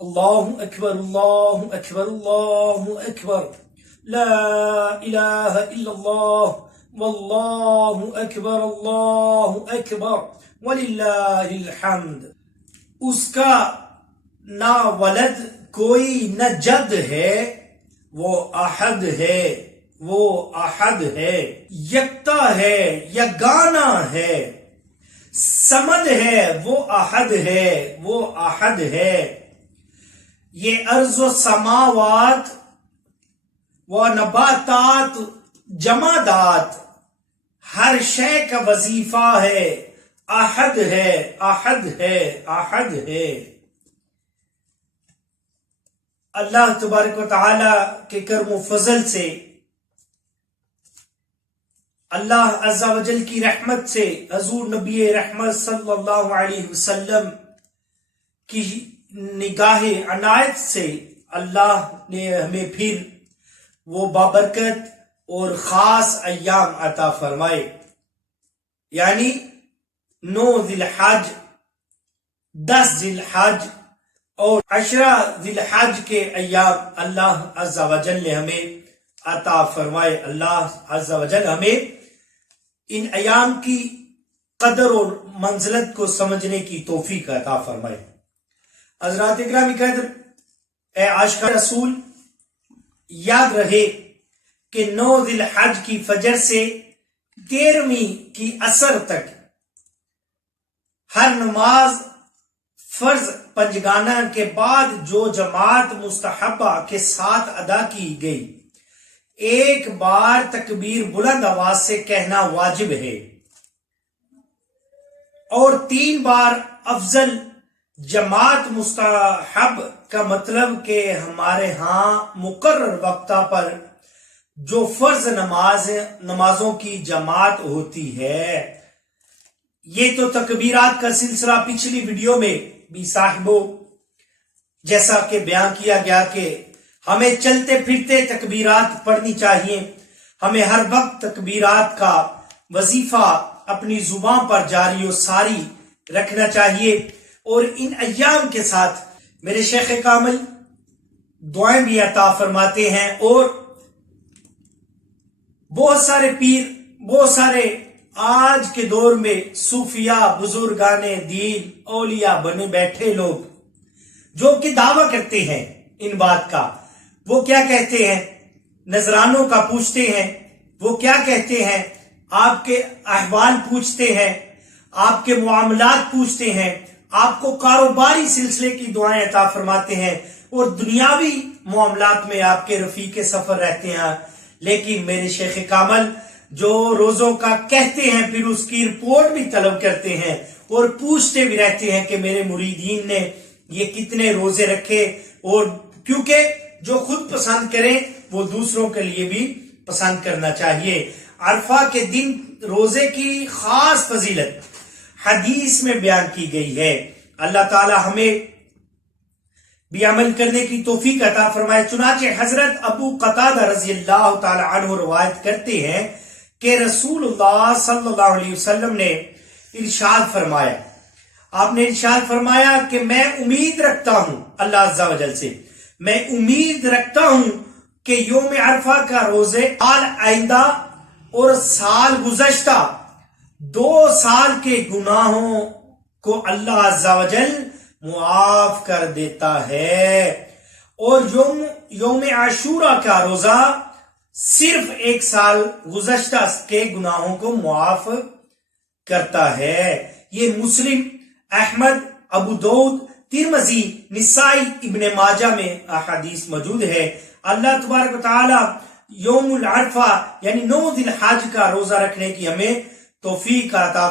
Allahu Akbar, Allahu Akbar, Allahu Akbar. La ilaha illallah. Wallahu Akbar, Allahu Akbar. Walillahil hamd. उसका ना वलद कोई न जद है, वो अहद है, वो अहद है, यक्ता है, यगाना है, समद है, वो अहद है, वो अहद है। ये अर्ज़ व समावात व नबातात जमादात हर शय का वजीफा है, अहद है, अहद है, अहद है। अल्लाह तबारक व तआला के करम व फजल से, अल्लाह अज़्ज़ा व जल की रहमत से, हजूर नबी रहमत सल्लल्लाहु अलैहि वसल्लम की निगाहे अनायत से अल्लाह ने हमें फिर वो बाबरकत और खास अय्याम अता फरमाए, यानी 9 ज़िलहज, 10 ज़िलहज और 10 ज़िलहज के अय्याम अल्लाह अज़्ज़ा व जल ने हमें अता फरमाए। अल्लाह अज़्ज़ा व जल हमें इन अय्याम की कदर और मंजिलत को समझने की तौफीक अता फरमाए। हज़रात इकराम कदर, ए आशिक़ रसूल, याद रहे कि 9 ज़िलहज की फजर से 13वीं की असर तक हर नमाज फर्ज पंजगाना के बाद जो जमात मुस्तहब्बा के साथ अदा की गई, एक बार तकबीर बुलंद आवाज से कहना वाजिब है और 3 बार अफजल जमात मुस्तहब का मतलब के हमारे यहाँ मुकर्रर वक्ता पर जो फर्ज नमाजों की जमात होती है। ये तो तकबीरात का सिलसिला पिछली वीडियो में भी साहिबो जैसा कि बयान किया गया कि हमें चलते फिरते तकबीरात पढ़नी चाहिए, हमें हर वक्त तकबीरात का वजीफा अपनी जुबान पर जारी और सारी रखना चाहिए। और इन अय्याम के साथ मेरे शेख कामिल दुआएं भी अता फरमाते हैं और बहुत सारे पीर, बहुत सारे आज के दौर में सूफिया, बुजुर्गाने दीन, औलिया बने बैठे लोग जो कि दावा करते हैं इन बात का। वो क्या कहते हैं? नजरानों का पूछते हैं, वो क्या कहते हैं? आपके अहवाल पूछते हैं, आपके मामलात पूछते हैं, आपको कारोबारी सिलसिले की दुआएं अता फरमाते हैं और दुनियावी मामलात में आपके रफीके सफर रहते हैं। लेकिन मेरे शेख कामल जो रोजों का कहते हैं, फिर उसकी रिपोर्ट भी तलब करते हैं और पूछते भी रहते हैं कि मेरे मुरीदीन ने ये कितने रोजे रखे, और क्योंकि जो खुद पसंद करें वो दूसरों के लिए भी पसंद करना चाहिए। अरफा के दिन रोजे की खास फजीलत हदीस में बयान की गई है। अल्लाह ताला हमें भी अमल करने की तौफीक अता फरमाए। चुनाचे हजरत अबू कतादा रज़ियल्लाहु ताला अन्हु रवायत करते हैं कि रसूलुल्लाह सल्लल्लाहु अलैहि वसल्लम ने इरशाद फरमाया, आपने इरशाद फरमाया कि मैं उम्मीद रखता हूं अल्लाह अज़्ज़ा व जल से, मैं उम्मीद रखता हूं कि यौम अरफा का रोजे साल आइंदा और साल गुज़श्ता 2 साल के गुनाहों को अल्लाह अज़्ज़ा व जल मुआफ कर देता है और यौम आशूरा का रोजा सिर्फ 1 साल गुज़श्ता के गुनाहों को मुआफ करता है। ये मुस्लिम, अहमद, अबू दाऊद, तिरमिज़ी, निसाई, इब्ने माजा में अहादीस मौजूद है। अल्लाह तबारक व तआला यौमुल अरफा यानी 9 ज़िलहज का रोजा रखने की हमें तौफीक अता